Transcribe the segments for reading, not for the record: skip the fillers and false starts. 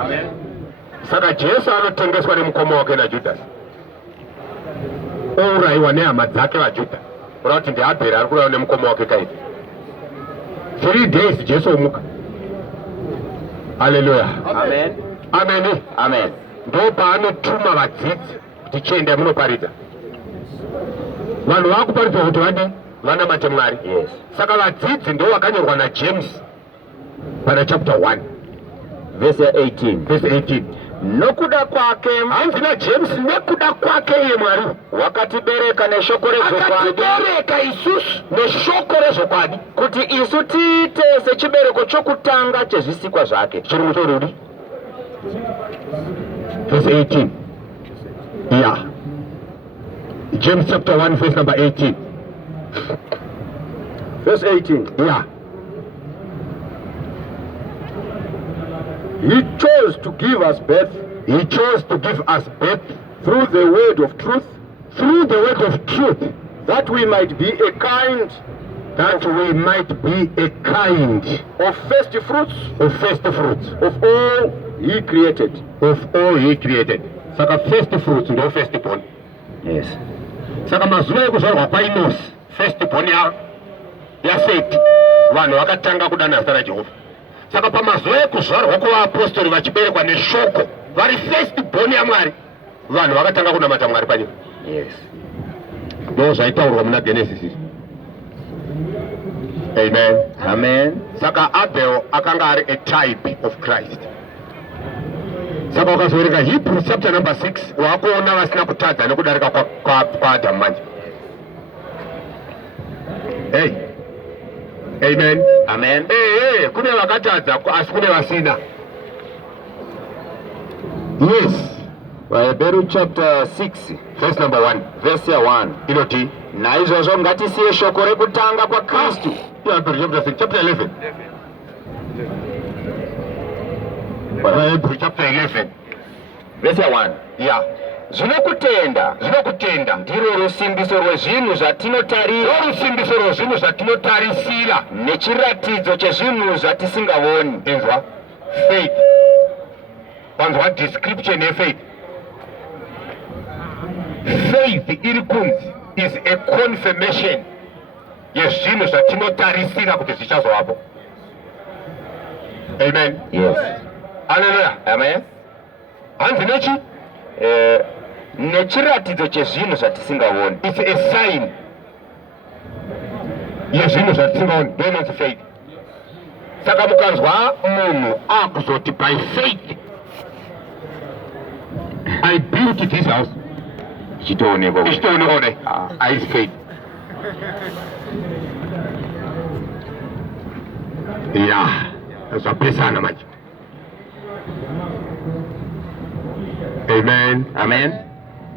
Amen. Saka Jesu anotengeswa nemukoma wake naJudhasi. Ourayiwa nehama dzake vaJudha. Ura kuti ndiAbheri ari kuurayiwa nemukoma wake Kaini. 3 days Jesu omuka. Hallelujah. Amen. Amen. Amen. Ndo paanotuma vadzidzi kuti chienda munoparidza. Vanhu vakuparidza kuti vanamate Mwari. Yes. Saka vadzidzi ndo vakanyorwa naJames pana chapter 1 verse 18. verse 18. Nokuda kwake Hanzi naJames nekuda kwake iye Mwari wakatibereka neshoko rezokwadi, akatibereka isusu neshoko rezokwadi kuti isu tiite sechibereko chokutanga chezvisikwa zvake. chiri mutorudi verse 18. Yeah. James chapter 1 verse number 18. Verse 18. Yeah. He chose to give us birth. He chose to give us birth through the word of truth, through the word of truth, that we might be a kind that we might be a kind of first fruits of all he created. Saka first fruits ndo first born. Yes. Saka mazuva ekuzvarwa kwaInosi first born ya Seti vanhu vakatanga kudana zita raJehovha. Saka pamazuva ekuzvarwa kwavaapostoli vachiberekwa neshoko vari first born yaMwari vanhu vakatanga kunamata Mwari panyika. Yes. Ndo zvaitaurwa muna Genesis. Amen. Amen. Saka Abel akanga ari a type of Christ. Saka ukazoverenga Hebrews chapter number 6 wakuona vasina kutadza nekudarika kwa Adam manje. Hey. Amen. Amen. Hey, kune vakatadza asi kune vasina. Yes. Hebrews chapter 6 verse number 1 verse 1 inoti naizvozvo ngatisiye shoko rekutanga kwa Kristu. Hebrews chapter 6 chapter 11 Hebrews chapter 11 verse 1. yeah. Zvinokutenda ndiro rusimbiso rwezvinhu zvatinotarisira nechiratidzo chezvinhu zvatisingaoni. Enzwa faith. Wanzwa description yefaith. Faith iri kunzi is a confirmation yezvinhu zvatinotarisira kuti zvichazovapo. Amen. Yes. Hallelujah. Amen. Hanzi nechi nechiratidzo chezvinhu zvatisingaoni. It's a sign yezvinhu zvatisingaoni. Ndoinonzi faith. Saka mukanzwa munhu akuzoti by faith I built this house. Ichitoonekwa kudai. Is faith. Yeah. Zvapesana manje. Amen. Amen.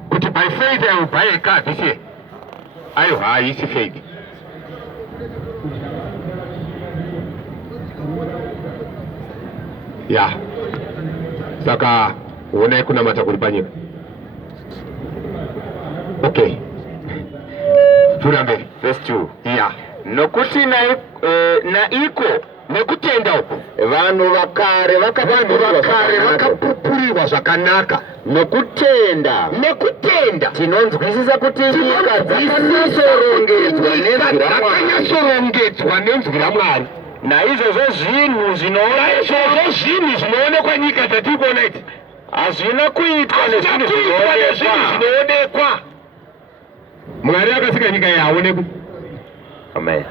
Kuti by faith I will buy a car this year. Ayo haisi faith. Yeah. Saka uone kunamata kuri panyika. Okay. Fura mberi. Verse 2. Yeah. Nokuti naiko nekutenda uko vanhu vakare vakapupurirwa zvakanaka. Nokutenda tinonzwisisa kuti nyika dzakanyatsorongedzwa nenzwi raMwari. naizvozvo zvinhu zvinoonekwa nyika dzatiri kuona idzi hazvina kuitwa nezvinhu zvinoonekwa. Mwari akasika nyika yaonekwi. Amen.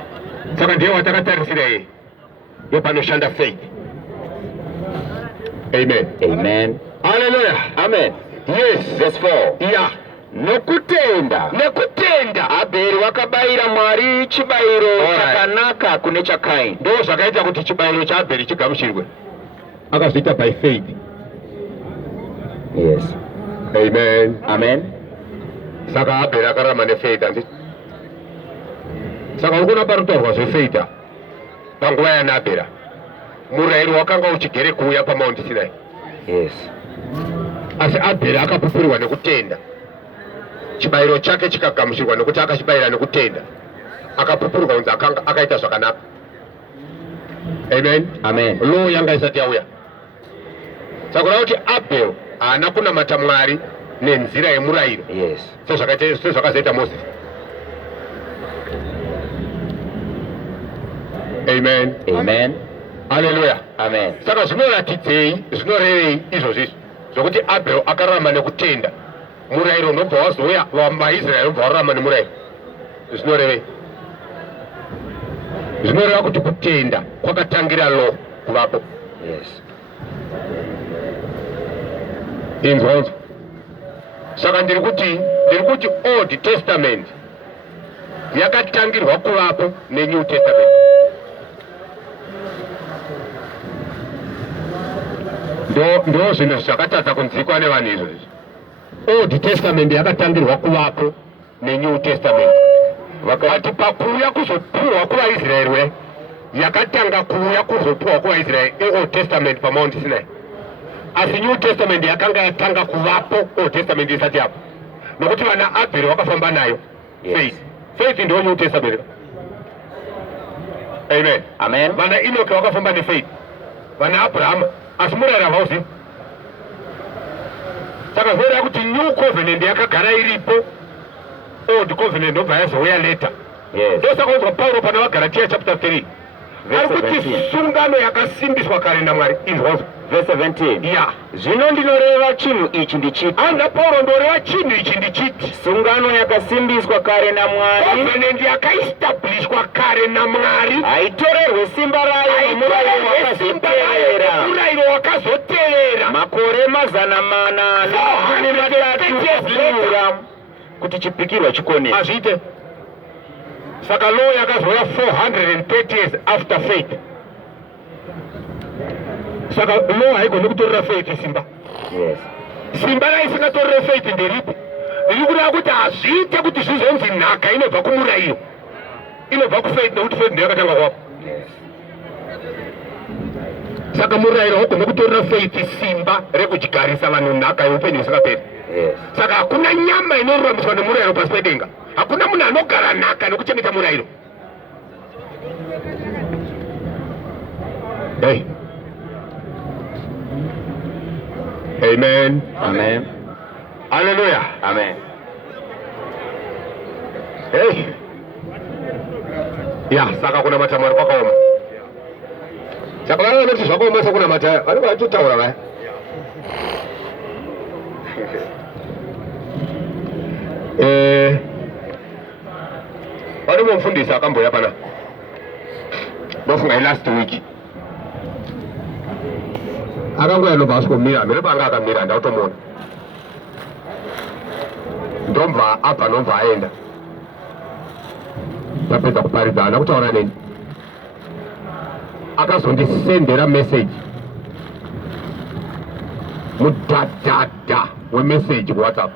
Saka ndiye watakatarisira iye. Yopanoshanda faith. Amen. Amen. Hallelujah. Amen. Yes. Verse 4. Yeah. Nokutenda Abheri wakabayira Mwari chibayiro chakanaka kune chaKaini. Ndo zvakaita kuti chibayiro chaAbheri chigamuchirwe. Akazviita by faith. Yes. Amen. Amen. Saka Abheri akararama nefaith handiti. Saka urikuona parutaurwa zvefaith panguva yaAbheri. Murayiro wakanga uchigere kuuya paMount Sinai. Yes. Asi Abheri akapupurirwa nekutenda. Chibayiro chake chikagamuchirwa nekuti akachibayira nekutenda. Akapupurirwa kunzi akaita zvakanaka. Amen. Amen. Law yanga isati yauya. saka kuti Abel haana kunamata Mwari nenzira yemurayiro Yes. sezvakazoita Moses. Amen. Amen. Haleluya. Amen. Saka zvinoratidzei, zvinorevei izvozvizvi zvokuti Abel akararama nekutenda murayiro unobva wazouya vaIsraeri unobva wararama nemurayiro? Zvinorevei? Zvinoreva kuti kutenda kwakatangira law kuvapo. Yes. Inzwa. Saka ndiri kuti Old Testament yakatangirwa kuvapo neNew Testament. Ndo zvinhu zvakatadza kunzikwa nevanhu izvozvi. Old Testament yakatangirwa kuvapo neNew Testament. Vakati pakuuya kuzopuhwa kuvaIsraeri yakatanga kuuya kuzopuhwa kuvaIsraeri eOld Testament paMount Sinai. Asi New Testament yakanga yatanga kuvapo Old Testament isati yapo. Nokuti vana Abel vakafamba nayo faith. Faith ndio New Testament. Amen. Amen. Vana Enoch vakafamba nefaith. Vana Abraham asi murayiro havauzivi. Saka zvoreva kuti New Covenant yakagara iripo, Old Covenant ndobva yazouya later. Yes. Ndosaka unzwa Pauro pana vaGalatia chapter 3 ari kuti sungano yakasimbiswa kare naMwari. Inzwa verse 17. Yeah. Zvino ndinoreva chinhu ichi ndichiti. Anda Pauro ndoreva chinhu ichi ndichiti. Sungano yakasimbiswa kare naMwari. Covenant yakaestablishwa kare naMwari. Haitorerwe simba rayo nomurayiro wakazoteera. Murayiro wakazoteera. Makore 433 kupfuura kuti chipikirwa chikoneke. Azviite. Saka law yakazouya 430 years after faith. Saka law haigoni kutorera faith simba. Yes. Simba raisingatorere faith nderipi? Riri kureva kuti hazviite kuti zvizonzi nhaka inobva kumurayiro, inobva kufaith, nekuti faith ndiyo yakatanga kuvapo. Yes. Saka murayiro haugoni kutorera faith simba rekudyarisa vanhu nhaka yeupenyu isingaperi. Yes. Saka hakuna nyama inoruramiswa nemurayiro pasi pedenga. Hakuna munhu anogara nhaka nekuchengeta murayiro. Hey. Amen. Amen. Hallelujah. Amen. Hey. Ya, saka kunamata Mwari kwakaoma. Saka vana vanoti zvakaoma sekunamata vari vachitaura vaya. Pane mufundisi akambouya pana. Ndofunga last week. Akangouya nobva asvikomira, mhere panga akamira ndautomuona. Ndomva abva ndomva aenda. Tapedza kuparidza haana kutaura neni. Akazondisendera message. Mudhadhadha wemessage kuWhatsApp.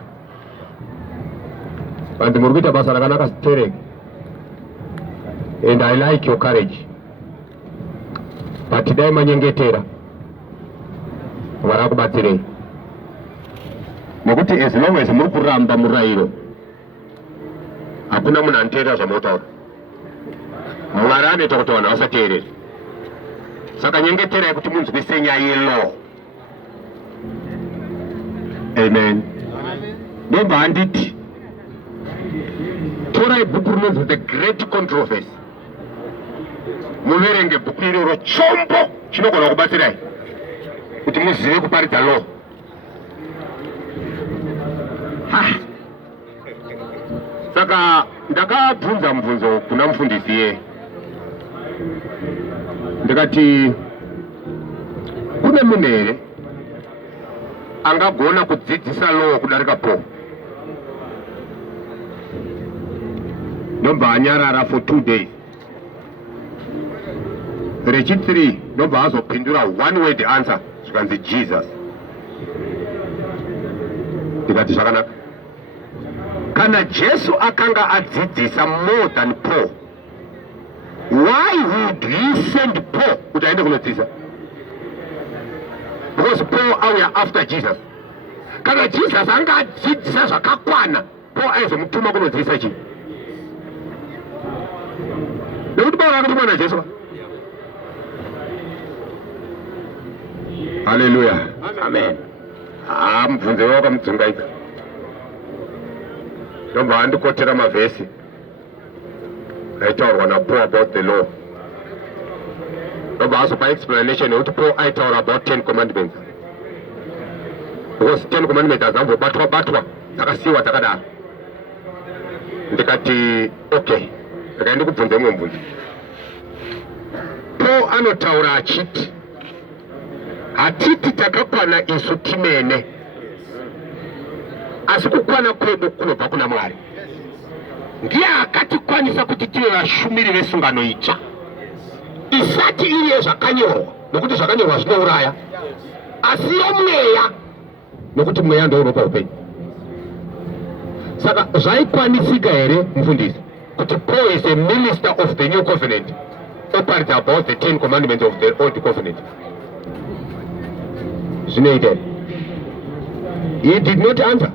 Vanhu muri kuita basa rakanaka sitereke. And I like your courage. But dai manyengetera varakubatsirei. Nekuti as long as muri kuramba murayiro, hakuna munhu anoteerera zvamunotaura. Mwari anoita kuti vanhu vasateerere. Saka nyengeterai kuti munzwise nyaya yelaw. Amen. Ndobva handiti torai bhuku rinonzi The Great Controversy, muverenge bhuku iroro. Chombo chinogona kubatsirai kuti muzive kuparidza law. Saka ndakabvunza mubvunzo kuna mufundisi ye, ndikati kune munhu here angagona kudzidzisa law kudarika Paul? Ndobva anyarara for 2 days. Rechi3 ndobva azopindura one word answer zvikanzi Jesus. Ndikati zvakanaka. Kana Jesu akanga adzidzisa more than Paul, why would he send Paul kuti aende kunodzidzisa? Because Paul auya after Jesus. Kana Jesus anga adzidzisa zvakakwana, Paul aizomutuma kunodzidzisa chii? Nekuti Paul akatumwa naJesu. Haleluya. Amen. Mubvunze wakamudzingaika ndobva andikotera mavhesi aitaurwa naPaul about the law. Ndobva azopa explanation yekuti Paul aitaura about 10 commandments, because 10 commandments hadzambobatwa dzakasiyiwa dzakadaro. Ndikati okay, ndikaenda kubvunza mumwe mubvunzo. Paul anotaura achiti hatiti takakwana isu timene, asi kukwana kwedu kunobva kuna Mwari. Ndiye akatikwanisa kuti tive vashumiri vesungano itsva, isati iri yezvakanyorwa, nokuti zvakanyorwa zvinouraya, asi yomweya, nokuti mweya ndounopa upenyu. Saka zvaikwanisika here mufundisi kuti Paul is a minister of the new covenant, operates about the 10 commandments of the old covenant? Zvinoita. He did not answer.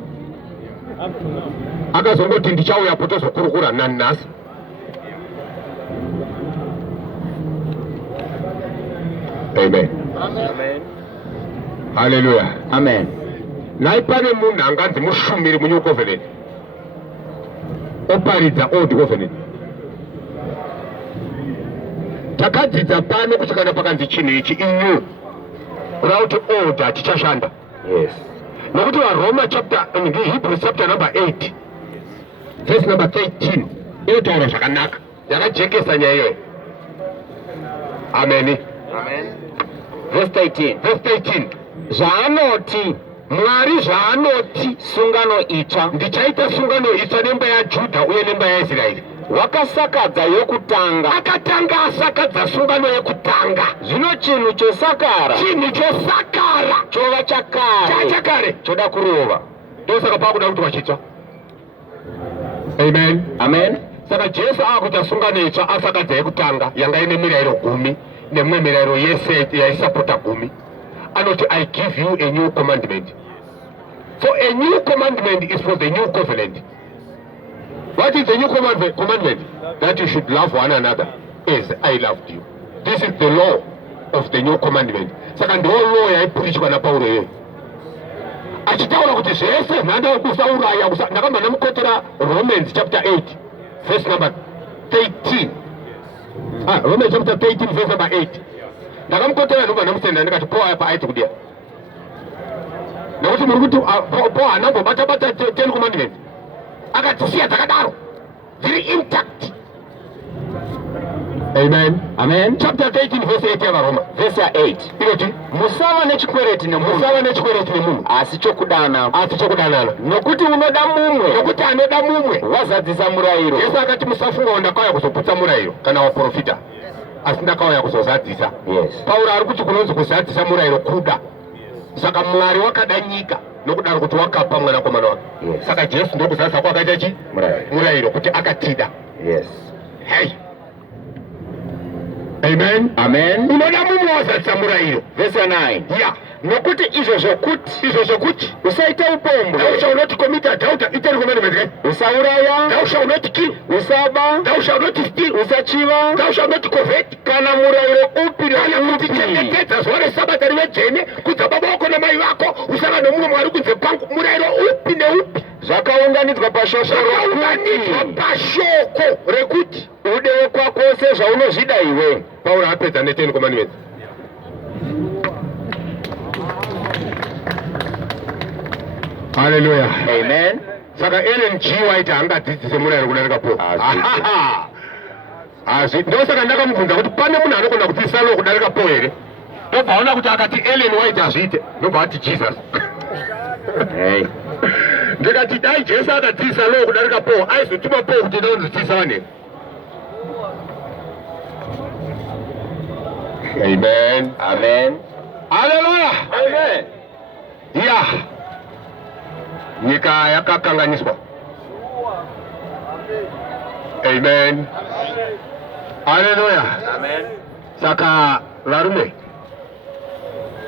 Akazongoti ndichauya potozokurukura nanhasi. Amen. Amen. Hallelujah. Amen. Nai pane munhu anganzi mushumiri munew covenant, oparidza old covenant. Takadzidza pano kuti kana pakanzi chinhu ichi inew, kureva kuti old hatichashanda. Yes. Nokuti vaRoma chapter, Hebrews chapter number 8 verse number 13 inotaura zvakanaka, yakajekesa nyaya iyoyo. Amen. Amen. Verse 13. Verse 13. Zvaanoti, Mwari zvaanoti, sungano itsva, ndichaita sungano itsva nemba yaJudha uye nemba yaIsraeri. wakasakadza yokutanga. Akatanga asakadza sungano yekutanga. Zvino chinhu chosakara, Chinhu chosakara chova chakare, chakare choda kurova. ndosaka pakuda kuti wachitsva. Amen. Amen. Saka Jesu akuita sungano itsva asakadza yekutanga yanga ine mirayiro 10 nemimwe mirayiro yese yaisapota 10. Anoti I give you a new commandment. So a new commandment is for the new covenant. What is the new commandment? That you should love one another as I loved you. This is the law of the new commandment. Saka ndiyo law yaipurichwa naPaulo iyoyo, achitaura kuti zvese nhanda yekusauraya. Ndakamba ndamukotera Romans chapter 8 verse number 13. Romans chapter 13 verse number 8. Ndakamukotera ndobva ndamusenda ndikati Paul apa aiti kudii, nokuti muri kuti Paul hanambobata 10 commandments, akatisiya dzakadaro dziri intact. Amen. Amen. Chapter 13 verse 8 yavaroma. Verse 8. Inoti musava nechikwereti nemunhu, musava nechikwereti nemunhu, asi chokudanana. nokuti unoda mumwe, nokuti anoda mumwe wazadzisa murayiro. Yesu akati musafunga ndakauya kuzoputsa murayiro kana waprofita, asi ndakauya kuzozadzisa. Yes. Paulo ari kuti kunonzi kuzadzisa murayiro kuda. Saka Mwari wakada nyika nokudaro kuti wakapa mwanakomana wake. Yes. Saka Jesu ndokuzadzisa kwakaita chi murayiro kuti akatida. Yes. Hey. Amen. Amen. Unoda mumwe wazadzisa murayiro. Verse 9. Yeah. Nokuti izvo zvokuti usaita upombwe, thou shalt not commit adultery, ita commandment right? usauraya, Thou shalt not kill, usaba, thou shalt not steal, usachiva, thou shalt not covet, kana murayiro upi kana kutichengetedza zuva reSabata rive dzvene, kudza baba vako namai vako, usava nomumwe Mwari kunze kwangu. Murayiro upi neupi zvakaunganidzwa pashoko rekuti udewo kwako sezvaunozvida iwe. Paulo apedza ne10 commandments. Hallelujah. Amen. Saka Ellen G. White hangadzidzise murayiro kudarika Paul. Ndosaka ndakamubvunza kuti pane munhu anogona kudzidzisa law kudarika Paul here. Ndobva aona kuti akati Ellen White hazviite, ndobva ati Jesus. Hey. Ndikati dai Jesu akadzidzisa law kudarika Paul, aizotuma Paul kuti ndondodzidzisa vanhu. Amen. Amen. Hallelujah. Amen. Yeah. Nyika yakakanganiswa. Amen. Hallelujah. Amen. Saka varume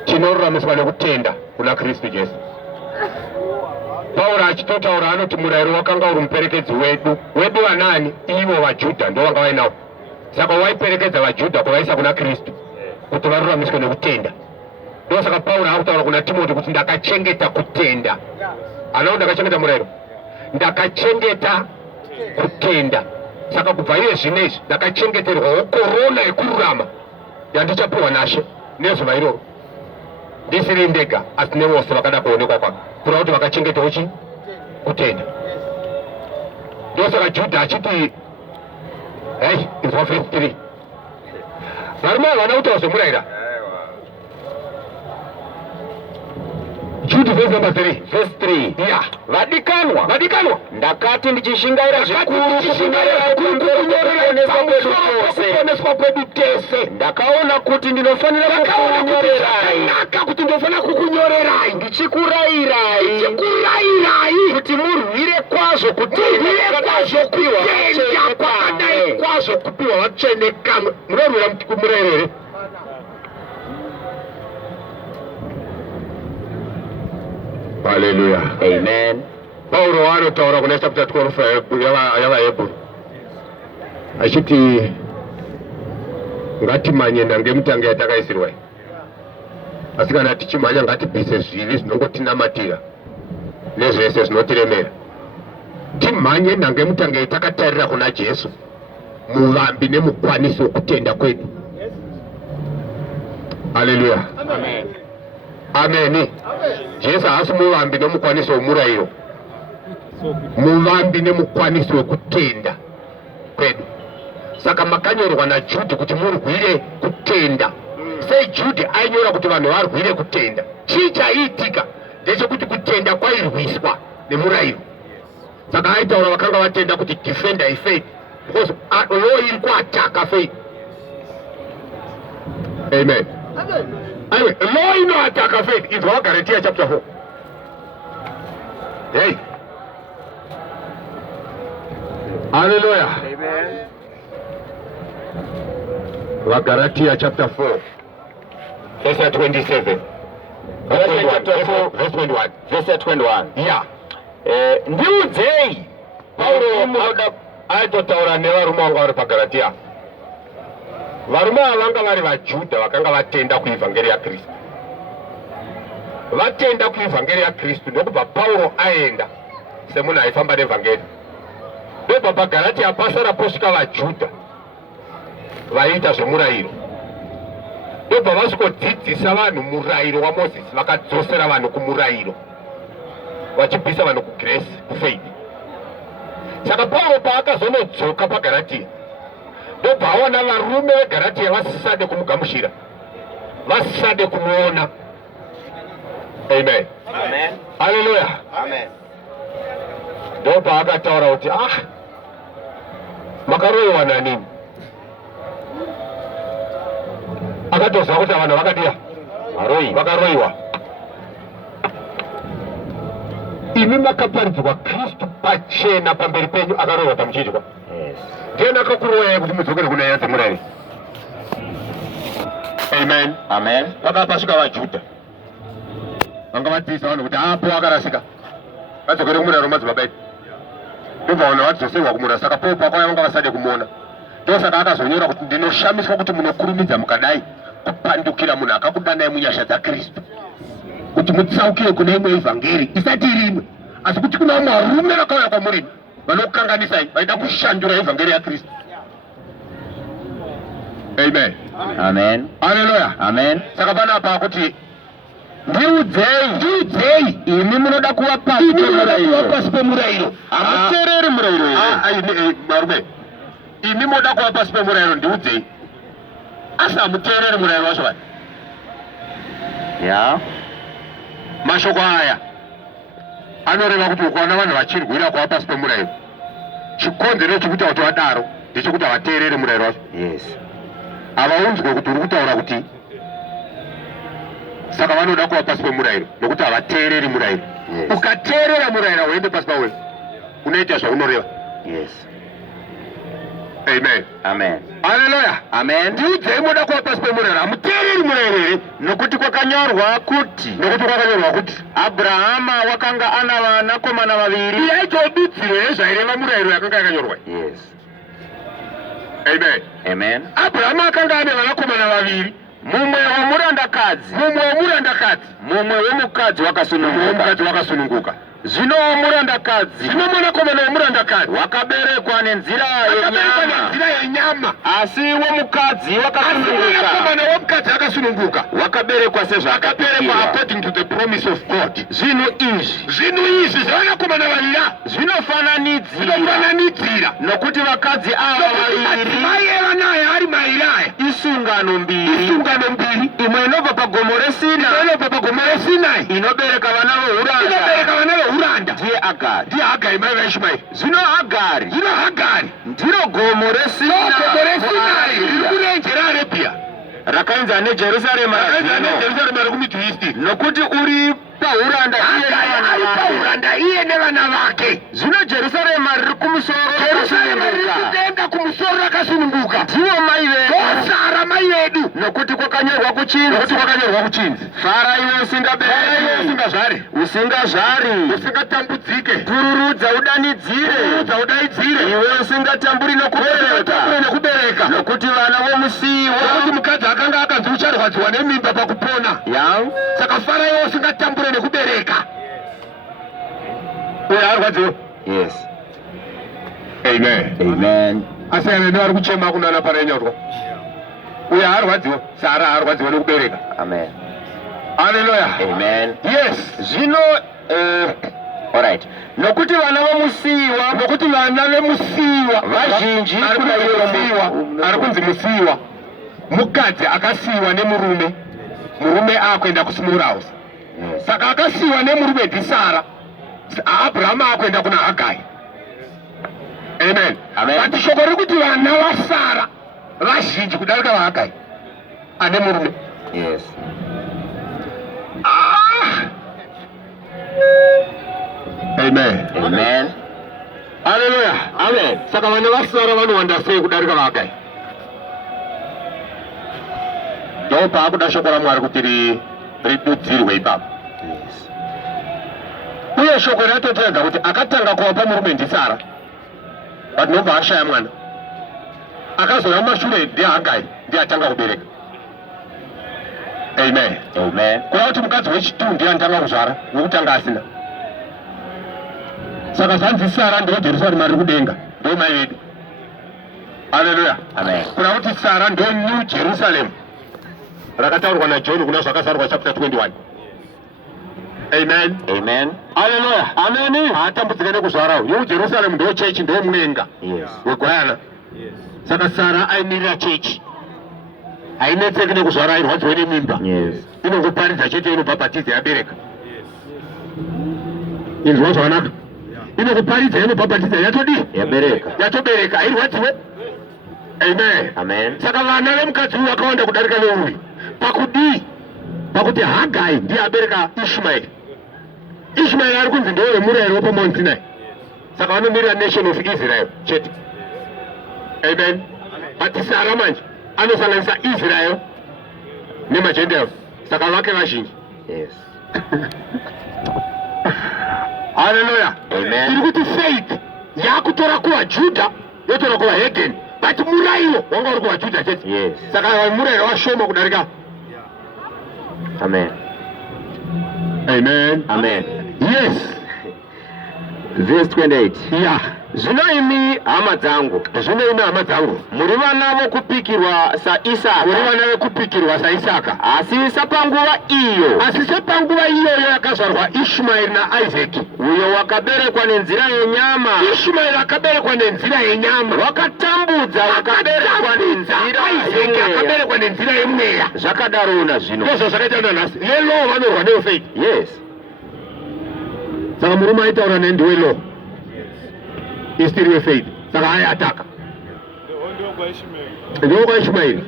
tinoruramiswa nekutenda kuna Kristu Jesu. Paulo achitotaura anoti murayiro wakanga uri muperekedzi wedu vanani? Ivo vaJudha ndo vanga vainawo. Saka waiperekedza vaJudha kuvaisa kuna Kristu kuti varuramiswe nekutenda. ndosaka Paulo akutaura kuna Timoti kuti ndakachengeta kutenda. Anaona ndakachengeta murayiro, ndakachengeta kutenda. Saka kubva iye zvinezvi ndakachengeterwawo korona yekururama yandichapiwa naShe nezuva iroro. Ndisiri ndega asi nevose vakada kuonekwa kwake kureva kuti vakachengetawo chi kutenda. Ndosaka Judha achiti inzwa verse 3 varume havana kutaura zvemurayira. Jude verse number 3. Verse 3. Yeah. Vadikanwa. Ndakati ndichishingaira zvikuru kuponeswa kwedu tese. Ndakaona kuti ndinofanira kukunyorerai. Ndichikurayirai. Kuti murwire kwazvo kupiwa vachenekamwe. Munorwira murayiro. Hallelujah. Amen. Paulo anotaura kuna chapter 12 yavaHebheru achiti ngatimanye ndange mutange yatakaisirwa, asi kana tichimhanya ngatibvise zvivi zvinongotinamatira nezvese zvinotiremera. Timhanye ndange mutange yatakatarira kuna Jesu, muvambi nemukwanisi wokutenda kwedu. Hallelujah. Amen. Amen. Jesu haasi muvambi nemukwanisi womurayiro, muvambi nemukwanisi wekutenda kwedu. Saka makanyorwa naJudhi kuti murwire kutenda. Sei Judhi ainyora kuti vanhu varwire kutenda? Chii chaiitika ndechekuti kutenda kwairwiswa nemurayiro. Saka aitaura vakanga vatenda kuti defend thy faith, because law iri kuataka faith. Amen. Anyway, law inoataka faith. Inzwa vaGalatia chapter 4. Hey. Hallelujah. Amen. vaGalatia chapter 4 verse 27. Galatia chapter 4 verse 21. Verse 21. Yeah. Ndiudzei. Paulo aitotaura nevarume vanga vari paGalatia. Varume ava vanga vari vaJudha vakanga vatenda kuivhangeri yaKristu. Vatenda kuivhangeri yaKristu ndokubva Paulo aenda semunhu aifamba nevhangeri. Ndobva paGalatia pasara posvika vaJudha vaiita zvemurayiro. Ndobva vasvikodzidzisa vanhu murayiro waMozisi, vakadzosera vanhu kumurayiro, vachibvisa vanhu kugrace, kufaith. Saka Paulo paakazonodzoka paGalatia, ndobva aona varume veGalatia vasisade kumugamuchira, vasisade kumuona. Amen. Amen. Hallelujah. Amen. Ndobva akataura kuti makaroyiwa nanini? Akatozwa kuti vanhu vakadira vakaroyiwa. Imi makaparidzwa Kristu pachena pamberi penyu akaroyiwa pamuchidya. Ndiye ndakakuroyai kuti mudzokere kuna nyaya dzemurayiro. Amen. Amen. Vakapasvika vaJudha vanga vadzidzisa vanhu kuti apo akarasika, vadzokere kumurayiro madzibaba edu. Ndobva vanhu vadzoserwa kumurayiro. Saka Paulo pakauya vanga vasade kumuona. Ndosaka akazonyora kuti ndinoshamiswa kuti munokurumidza mukadai kupandukira munhu akakudanai munyasha dzaKristu, kuti mutsaukire kune imwe ivhangeri isati iri imwe, asi kuti kuna vamwe varume vakauya kwamuri vanokukanganisai, vaida kushandura ivhangeri yaKristu. Amen. Amen. Hallelujah. Amen. Saka panapa kuti ndiudzei imi munoda kuva pasi pemurayiro, hamuteereri murayiro. Marume, imi munoda kuva pasi pemurayiro, ndiudzei, asi hamuteereri murayiro wacho vanhu. Yeah. Mashoko aya anoreva kuti ukaona vanhu vachirwira kuva pasi pemurayiro, chikonzero chekuita kuti vadaro ndechekuti havateereri murayiro wacho. Yes. Havaunzwe kuti uri kutaura kuti saka vanoda kuva pasi pemurayiro nokuti havateereri murayiro. Yes. Ukateerera murayiro uende pasi pawe, unoita zvaunoreva. Yes. Amen. Amen. Hallelujah. Amen. Ndiudzei munoda kuva pasi pemurayiro, hamuteereri murayiro here? Nokuti kwakanyorwa kuti Abrahama wakanga ana vanakomana vaviri. Yaitodudziro yezvaireva murayiro yakanga yakanyorwa. Yes. Amen. Amen. Abrahama akanga ane vanakomana vaviri, mumwe womurandakadzi mumwe womukadzi wakasununguka zvino womurandakadzi zvino mwanakomana womurandakadzi wakaberekwa nenzira yenyama asi womukadzi mwanakomana womukadzi akasununguka wakaberekwa akaberekwa according to the promise of God. zvinhu izvi zvavanakomana vavira zvinofananidzira nokuti vakadzi ava vaviri mai eva naye ari mairaya isungano mbiri imwe inobva pagomo resinai inobereka vana vohuranda ndiye Hagari mai vaishmaeri. zvino hagari ndiro gomo resinai riri kurenje reArabia rakaenzana nejerusarema rekumiddle east, nokuti uri pauranda iye nevana vake. zvino jerusarema riri kumusoro kudenga kumusoro rakasununguka ndivo mai Sara mai vedu, nokuti kwakanyorwa kuchinzi fara iwe usingazvari usingatambudzike, pururudza udanidzire iwe usingatamburi nokubereka nokuti vana vomusiwa nokuti mukadzi akanga akanzi ucharwadziwa nemimba pakupona. Saka fara iwe usingatambure nekubereka uye arwadziwe. Yes. Amen. Asiyana nevari kuchema kunana parenyorwa uye arwadziwe. Sara arwadziwe nekubereka. Amen. Haleluya. Amen. Yes. Zvino alright, nokuti vana vemusiwa vazhinji ari kunzi musiwa, mukadzi akasiyiwa nemurume akuenda kusmall house. Saka akasiyiwa nemurume ndiSara, Abrahama akuenda kuna Hagai. Amen. Ati shoko riri kuti vana vaSara vazhinji kudarika vaHagai ane murume. Yes. Amen. Haleluya. Amen. Saka vana vaSara vanowanda sei kudarika vaHagai? Ndopaakuda shoko raMwari kuti ridudzirwe ipapo. Uye shoko ratoteedza kuti akatanga kuwapa murume ndiSara, but nobva ashaya mwana. Akazouya mumashure ndiHagai ndiye atanga kubereka. Amen. Kureva kuti mukadzi wechitunhu ndiye anotanga kuzvara, wekutanga asina. Saka zvanzi Sara ndo Jerusarema riri kudenga, ndo mai vedu. Haleluya. Kureva kuti Sara ndo New Jerusalem rakataurwa naJohn kuna zvakazarwa chapter 21. Amen. Haleluya. Haatambudzika nekuzvarawo. New Jerusalem ndo chechi, ndo mwenga wegwayana. Saka Sara aimirira chechi, hainetseki nekuzvara, airwadziwe nemimba. Inongoparidza chete, inobhabhatidza yabereka. Inzwa zvakanaka? Inokuparidza, inobhabhatidza yatobereka, airwadziwe. Amen. Saka vana vemukadzi uyu vakawanda kudarika neuyu. Pakuti Hagai ndiye abereka Ishmaeri. Ishmaeri ari kunzi ndiwo wemurayiro wepaMount Sinai. Saka vanomirira nation of Israel chete. Amen. But Sara manje anosanganisa Israel nemaGentiles, saka vake vazhinji. Haleluya. Tiri kuti faith yakutora kuvaJudha yotora kuvaHedhen, but murayiro wanga uri kuvaJudha chete. Saka murayiro washoma kudarika. Amen. Yes. Verse 28. Zvino imi hama dzangu, muri vana vokupikirwa saIsaka, asi sapanguva iyoyo yakazvarwa Ishmaeri naIsaki, uyo wakaberekwa nenzira yenyama. Ishmaeri akaberekwa nenzira yenyama, wakatambudza wakaberekwa Isaki akaberekwa nenzira yemweya. Zvakadarona zvino. Ndizvo zvakaita nanhasi. Yelaw vanorwa nefaith. Saka murume aitaura nendiwe law, istiri wefaith. Saka ayataka ndiwo kwaIshmaeri.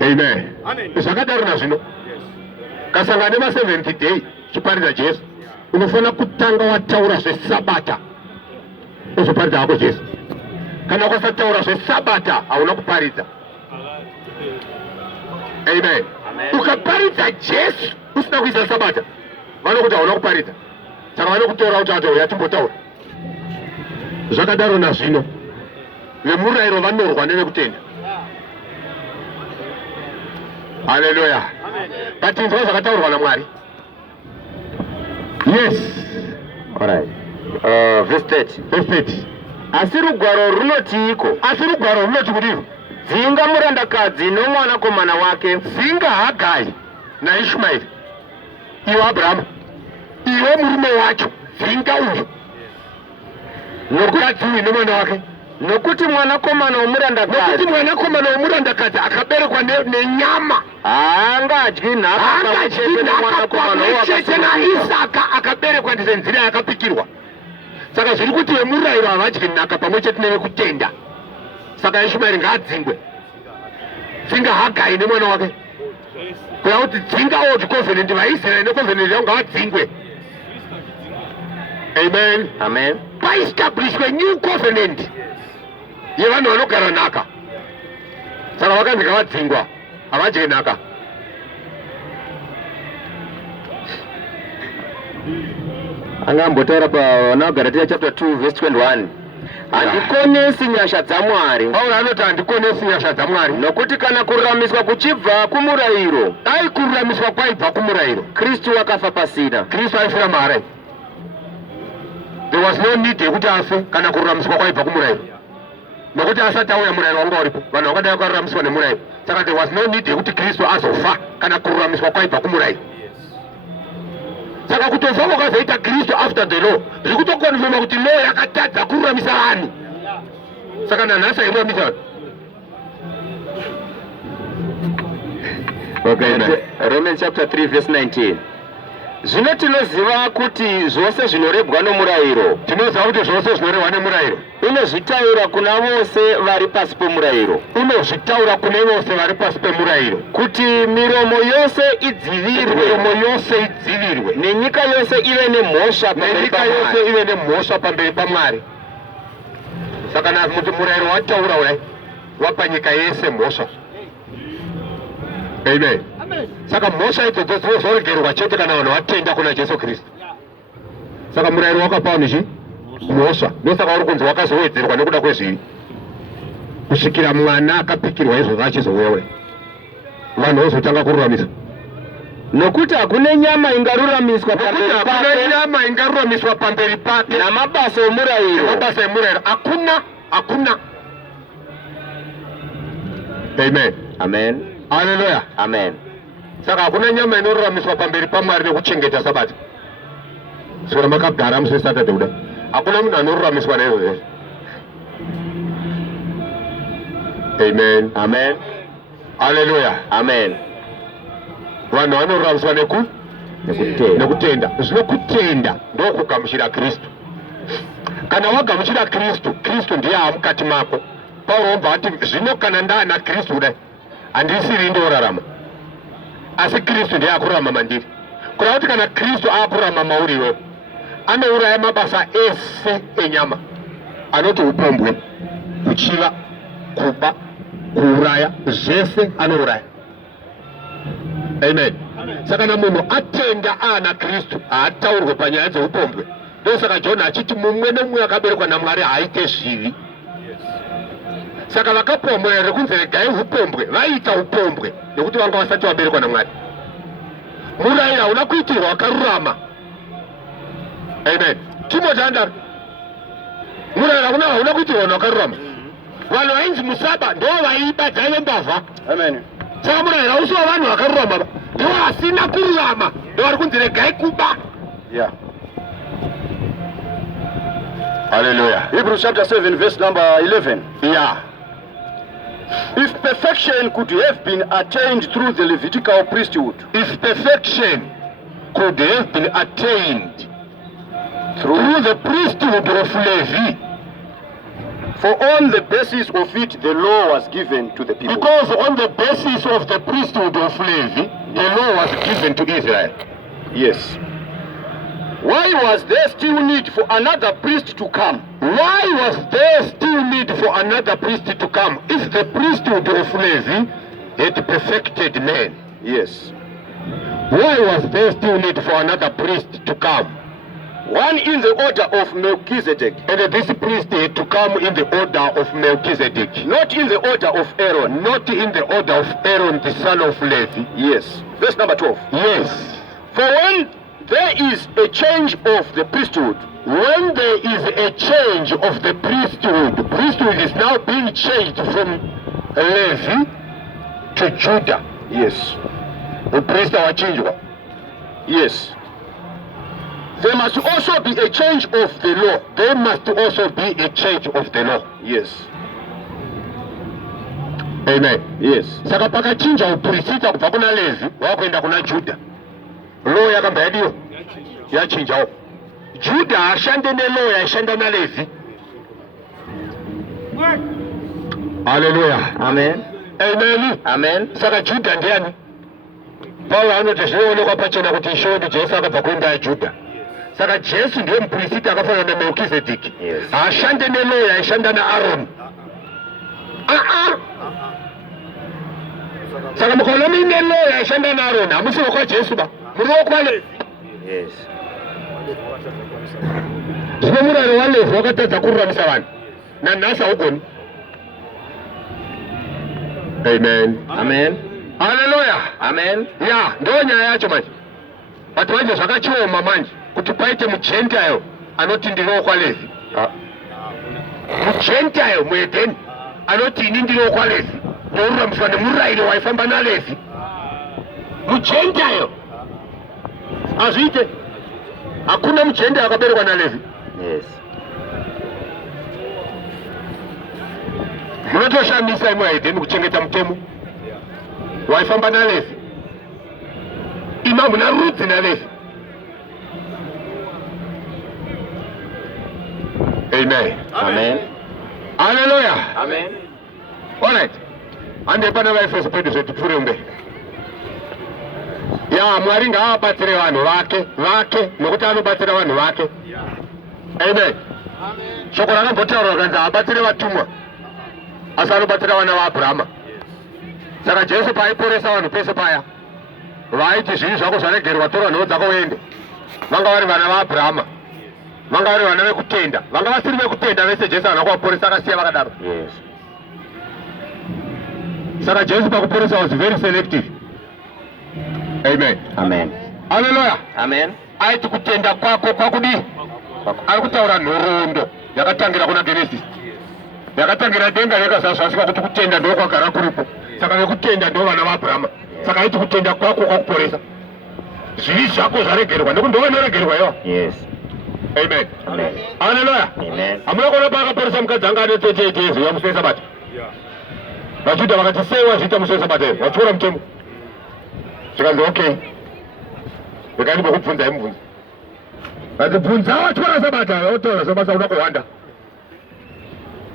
Amen. Zvakadarona zvino. Kasangana nema70 day chiparidza Jesu, unofanira kutanga wataura zveSabata uzoparidza hako Jesu. Kana ukasataura zveSabata hauna kuparidza. Amen. Ukaparidza Jesu usina kuisa Sabata, vanokuti hauna kuparidza. Saka vanokutora kuti ati uya timbotaura. Zvakadaro nazvino vemurayiro vanorwa nevekutenda. Haleluya. Katinzwa zvakataurwa naMwari. Yes. All right. Verse 30. Verse 30. Asi rugwaro runotiiko? Asi rugwaro runoti kudini? Dzinga murandakadzi nomwanakomana wake. Dzinga Hagai naIshmaeri. Iwe Abrahamu, iwe murume wacho, dzinga uyu. Nokukadzi uyu nomwana wake. Nokuti mwanakomana womurandakadzi akaberekwa nenyama haangadyi nhaka pamwechete naIsaka akaberekwa senzira yakapikirwa. Saka zviri kuti vemurayiro havadyi nhaka pamwechete nevekutenda. Saka Ishmaeri ngaadzingwe. Dzinga Hagai nemwana wake. Kuya kuti dzinga old covenant, vaIsraeri necovenant yavo ngavadzingwe. Amen. Amen. Paestablishwe new covenant yevanhu vanogara nhaka. Saka vakanzi ngavadzingwa, havadyi nhaka. Angambotaura paGalatia chapter 2 verse 21. Handikonesi nyasha dzaMwari. Pauro anoti handikonesi nyasha dzaMwari. Nokuti kana kururamiswa kuchibva kumurayiro, dai kururamiswa kwaibva kumurayiro, Kristu akafa pasina. Kristu aifira mahara. There was no need yekuti afe kana kururamiswa kwaibva kumurayiro. Nokuti asati auya murayiro wanga uripo, vanhu vakadai vakaruramiswa nemurayiro. Saka there was no need yekuti Kristu azofa kana kururamiswa kwaibva kumurayiro. Saka kutofa kwakazoita Kristu after the law, zviri kutokonfirma kuti law yakatadza kururamisa vanhu. Saka nanhasi hairuramisa vanhu. Okay, Romans chapter 3 verse 19. Zvino tinoziva kuti zvose zvinorebwa nomurayiro, tinoziva kuti zvose zvinorebwa nemurayiro, unozvitaura kuna vose vari pasi pomurayiro, unozvitaura kune vose vari pasi pemurayiro, kuti miromo yose idzivirwe, nenyika yose ive nemhosva pamberi paMwari. Saka namuti murayiro wataura urai wapa nyika yese mhosva. Amen. Saka mhosva idzodzo dzinozoregerwa chete kana vanhu vatenda kuna Jesu Kristu. Saka murayiro wakapa nichi mhosva. Ndosaka uri kunzi wakazowedzerwa nekuda kwezvivi, kusvikira mwana akapikirwa izvozvo achizouya, vanhu vozotanga kururamiswa. Nokuti hakuna nyama ingaruramiswa pamberi pake namabasa omurayiro. Hakuna. Amen. Amen. Haleluya. Amen. Saka hakuna nyama inoruramiswa pamberi paMwari nekuchengeta Sabata. Sura makagara musi Saturday kuda, hakuna munhu anoruramiswa naizvozvo. Amen. Amen. Haleluya. Amen. Vanhu vanoruramiswa nekutenda. Zvino kutenda ndokugamuchira Kristu. Kana wagamuchira Kristu, Kristu ndiye mukati mako. Pauro obva ati zvino kana ndana Kristu kudai handisiri ndorarama, asi Kristu ndiye akurarama mandiri. Kureva kuti kana Kristu akurarama mauri iwewe, anouraya mabasa ese enyama, anoti upombwe, kuchiva, kuba, kuuraya, zvese anouraya. Amen. Saka kana munhu atenda ana Kristu haataurwe panyaya dzeupombwe. Ndosaka John achiti mumwe nemumwe akaberekwa naMwari haaite zvivi. Saka vakapuwa murayiro kunzi regai upombwe, vaita upombwe nekuti vanga vasati vaberekwa naMwari. Murayiro hauna kuitirwa wakarurama. Amen. Timoti andari, murayiro hauna kuitirwa vanhu vakarurama. Vanhu vainzi musaba ndo vaiba dzaive mbavha. Amen. Saka murayiro hausiwa vanhu vakarurama, ndo vasina kururama ndo vari kunzi regai kuba. Yeah. Hallelujah. Hebrews chapter 7 verse number 11. Yeah. If perfection could have been attained through the Levitical priesthood, if perfection could have been attained through the priesthood of Levi, for on the basis of it the law was given to the people. Because on the basis of the priesthood of Levi, the law was given to Israel. Yes. Why was there still need for another priest to come? Why was there still need for another priest to come if the priesthood of Levi had perfected men? Yes. Why was there still need for another priest to come one in the order of Melchizedek, And this priest had to come in the order of Melchizedek, not in the order of Aaron. not in the order of Aaron, the son of Levi. Yes. Verse number 12. Yes. For when there is a change of the priesthood, When there is a change of the priesthood is now being changed from Levi to Judah. yes, Uprista wachinjwa. yes, there must also be a change of the law. There must also be a change of the law. Yes, Amen. yes, Saka pakachinja uprista kubva kuna Levi wakuenda kuna Judah. Law yakamba yadiyo yachinjawo. Judah ashande nelaw yaishanda na Levi. Hallelujah. amen, Amen. amen, Saka Judah ndiani? Paulo anoti zvinoonekwa pachena kuti ishowo ndi Jesu akabva kuenda yaJudha. Saka Jesu ndiye muprista akafanana na Melchizedeki. Yes. Ashande nelaw yaishanda na Aaron. Saka mukaona muine law yaishanda na Aaron hamusi wokwa Jesu ba, muri wokwa Levi. yes, Zvino muraro waLevi wakatadza kururamisa vanhu nanhasi haugoni. Amen. amen, Haleluya. amen, Ya, ndo nyaya yacho manje. Vatu vanje zvakachioma manje kuti paite muGentile anoti ndiri wokwa Levi. muGentile muEdheni anoti ini ndiri wokwa Levi. Ndoruramisa nemurayiro waifamba naLevi. muGentile azviite. Hakuna muGentile akaberekwa naLevi. yes, Munotoshamisa imwe haidheni kuchengeta mutemo waifamba naLevi. Ima muna rudzi naLevi. Amen. amen, Hallelujah. amen, Alright. Hande pana vaEfeso pedu zvetipfuure mberi. Ya, Mwari ngaabatsire vanhu vake nokuti anobatsira vanhu vake. Amen. Shoko rakambotaurwa kukanzi abatsire vatumwa asi anobatsira vana vaAbhurahama. Saka Jesu paaiporesa vanhu pese paya vaiti zvivi zvako zvaregerwa, tora nhoo dzako uende, vanga vari vana vaAbhurahama, vanga vari vana vekutenda, vanga vasiri vekutenda vese Jesu haana kuvaporesa akasiya vakadaro. yes, Saka Jesu pakuporesa was very selective. Amen. amen, Hallelujah. amen, Aiti kutenda kwako kwakudii? Ari kutaura nhoroondo yakatangira kuna Genesis, yakatangira denga nekazazvasika kuti kutenda ndo kwagara kuripo. Saka vekutenda ndo vana vaAbhurahama. Saka aiti kutenda kwako kwakuporesa, zvivi zvako zvaregerwa nekuti ndo vanoregerwa iwa. yes, Amen. amen, Hallelujah. amen, Hamuna kuona paakaporesa mukadzi anga ane 38 years yamusi weSabata. VaJudha vakati sei wazviita musi weSabata iyo, wapfuura mutemo. Zvikanzi okay, regai ndibokubvunzai mubvunzo. Vakati bvunza wapfuura Sabata, wotaura Sabata uda kuhwanda.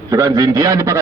Zvikanzi ndiani